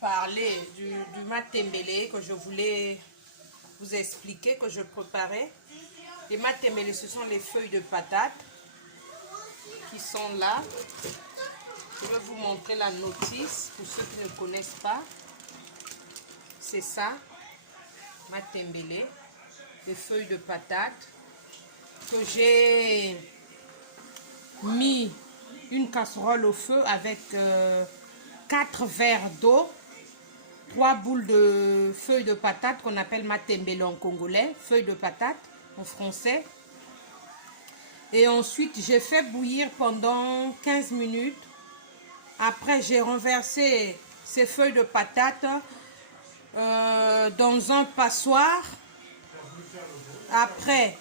parler du matembele que je voulais vous expliquer, que je préparais. Les matembele, ce sont les feuilles de patate qui sont là. Je vais vous montrer la notice pour ceux qui ne connaissent pas. C'est ça, matembele, les feuilles de patate que j'ai mis une casserole au feu avec 4 verres d'eau, 3 boules de feuilles de patate qu'on appelle matembele en congolais, feuilles de patate en français. Et ensuite, j'ai fait bouillir pendant 15 minutes. Après, j'ai renversé ces feuilles de patate dans un passoire. Après,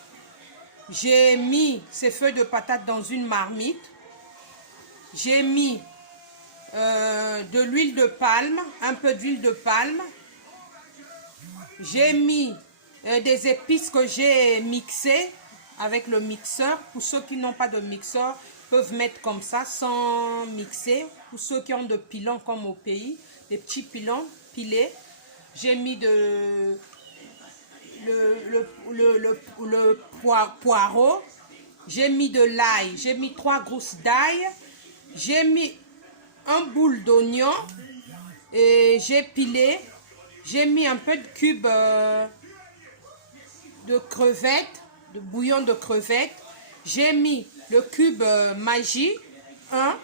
j'ai mis ces feuilles de patate dans une marmite. J'ai mis de l'huile de palme, un peu d'huile de palme. J'ai mis des épices que j'ai mixées avec le mixeur. Pour ceux qui n'ont pas de mixeur, peuvent mettre comme ça sans mixer. Pour ceux qui ont de pilons comme au pays, des petits pilons pilés. J'ai mis le poireau. J'ai mis de l'ail. J'ai mis 3 gousses d'ail. J'ai mis un boule d'oignon et j'ai pilé. J'ai mis un peu de cubes de crevettes, de bouillon de crevettes. J'ai mis le cube Maggi 1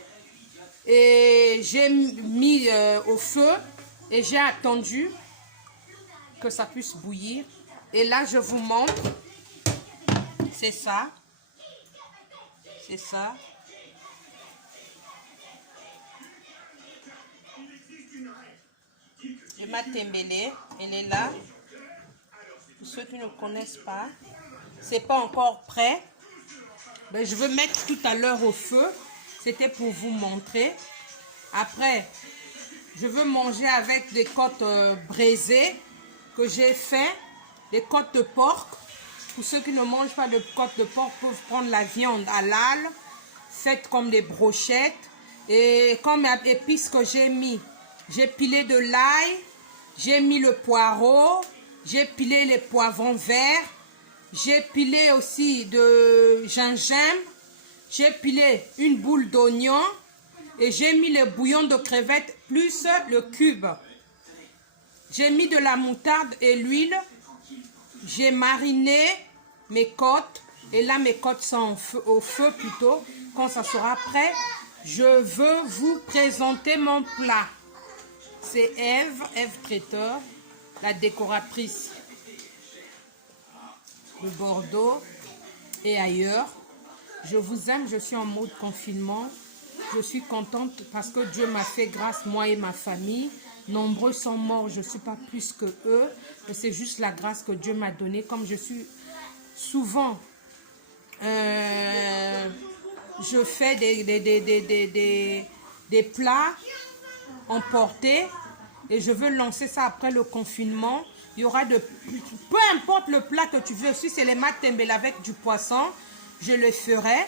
et j'ai mis au feu et j'ai attendu que ça puisse bouillir. Et là, je vous montre. C'est ça. C'est ça. Le matembele, elle est là. Pour ceux qui ne connaissent pas, c'est pas encore prêt. Ben, je veux mettre tout à l'heure au feu. C'était pour vous montrer. Après, je veux manger avec des côtes braisées que j'ai fait, des côtes de porc. Pour ceux qui ne mangent pas de côtes de porc, peuvent prendre la viande à halal, faite comme des brochettes. Et comme épices que j'ai mis, j'ai pilé de l'ail, j'ai mis le poireau, j'ai pilé les poivrons verts, j'ai pilé aussi de gingembre, j'ai pilé une boule d'oignon et j'ai mis le bouillon de crevettes plus le cube. J'ai mis de la moutarde et l'huile. J'ai mariné mes côtes et là mes côtes sont au feu plutôt. Quand ça sera prêt, je veux vous présenter mon plat. C'est Ève Traiteur, la décoratrice de Bordeaux et ailleurs. Je vous aime, je suis en mode confinement. Je suis contente parce que Dieu m'a fait grâce, moi et ma famille. Nombreux sont morts, je ne suis pas plus que eux. C'est juste la grâce que Dieu m'a donnée. Comme je suis souvent, je fais des plats emportés et je veux lancer ça après le confinement. Il y aura peu importe le plat que tu veux, si c'est les matembele avec du poisson, je le ferai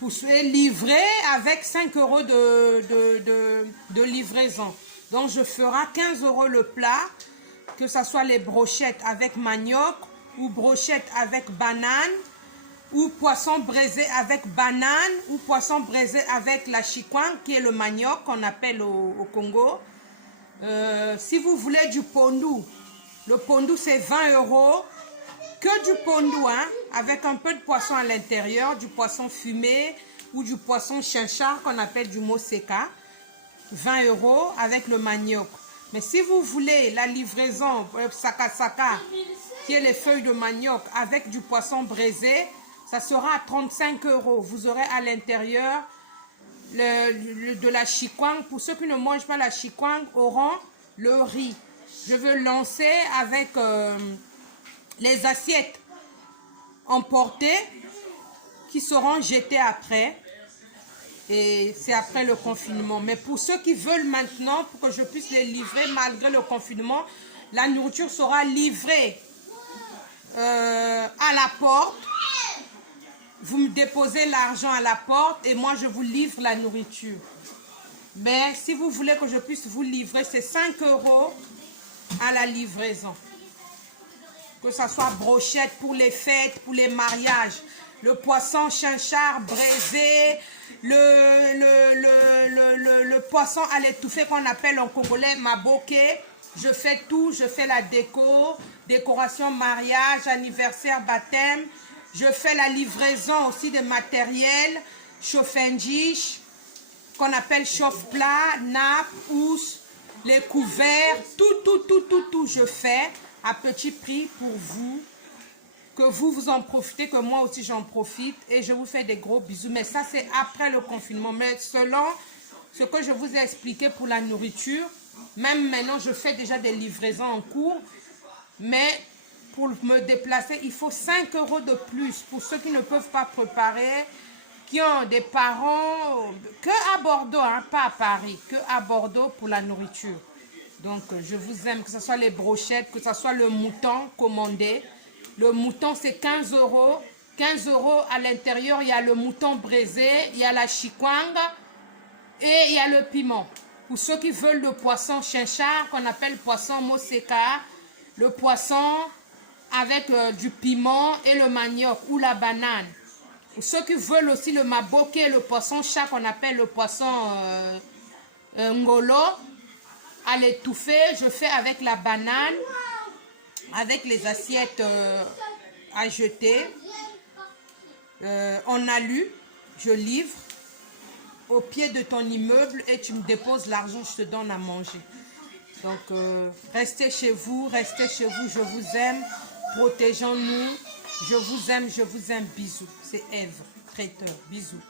pour livrer avec 5 € de livraison. Donc je ferai 15 € le plat, que ce soit les brochettes avec manioc ou brochettes avec banane ou poisson braisé avec banane ou poisson braisé avec la chikwang qui est le manioc qu'on appelle au Congo. Si vous voulez du pondu, le pondu c'est 20 €. Que du pondu, hein, avec un peu de poisson à l'intérieur, du poisson fumé ou du poisson chinchard qu'on appelle du moseka. 20 € avec le manioc. Mais si vous voulez la livraison saka, qui est les feuilles de manioc avec du poisson braisé, ça sera à 35 €. Vous aurez à l'intérieur de la chikwang. Pour ceux qui ne mangent pas la chikwang, auront le riz. Je veux lancer avec les assiettes emportées qui seront jetées après. Et c'est après le confinement. Mais pour ceux qui veulent maintenant, pour que je puisse les livrer malgré le confinement, la nourriture sera livrée à la porte. Vous me déposez l'argent à la porte et moi je vous livre la nourriture. Mais si vous voulez que je puisse vous livrer, c'est 5 € à la livraison. Que ça soit brochette pour les fêtes, pour les mariages. Le poisson chinchard braisé, le poisson à l'étouffée qu'on appelle en congolais maboke. Je fais tout, je fais la décoration mariage, anniversaire, baptême. Je fais la livraison aussi de matériel, chauffendiche, qu'on appelle chauffe-plat, nappe, housse, les couverts, tout, je fais à petit prix pour vous, que vous en profitez, que moi aussi j'en profite, et je vous fais des gros bisous. Mais ça, c'est après le confinement. Mais selon ce que je vous ai expliqué pour la nourriture, même maintenant, je fais déjà des livraisons en cours, mais pour me déplacer, il faut 5 € de plus pour ceux qui ne peuvent pas préparer, qui ont des parents, que à Bordeaux, hein, pas à Paris, que à Bordeaux pour la nourriture. Donc, je vous aime, que ce soit les brochettes, que ce soit le mouton commandé. Le mouton, c'est 15 €. 15 € à l'intérieur, il y a le mouton braisé, il y a la chikwanga et il y a le piment. Pour ceux qui veulent le poisson chinchard, qu'on appelle poisson moseka, le poisson avec du piment et le manioc ou la banane. Pour ceux qui veulent aussi le maboke, le poisson chat, qu'on appelle le poisson ngolo, à l'étouffer, je fais avec la banane, avec les assiettes à jeter, en alu, je livre au pied de ton immeuble et tu me déposes l'argent, je te donne à manger. Donc, restez chez vous, je vous aime, protégeons-nous, je vous aime, bisous. C'est Ève, traiteur, bisous.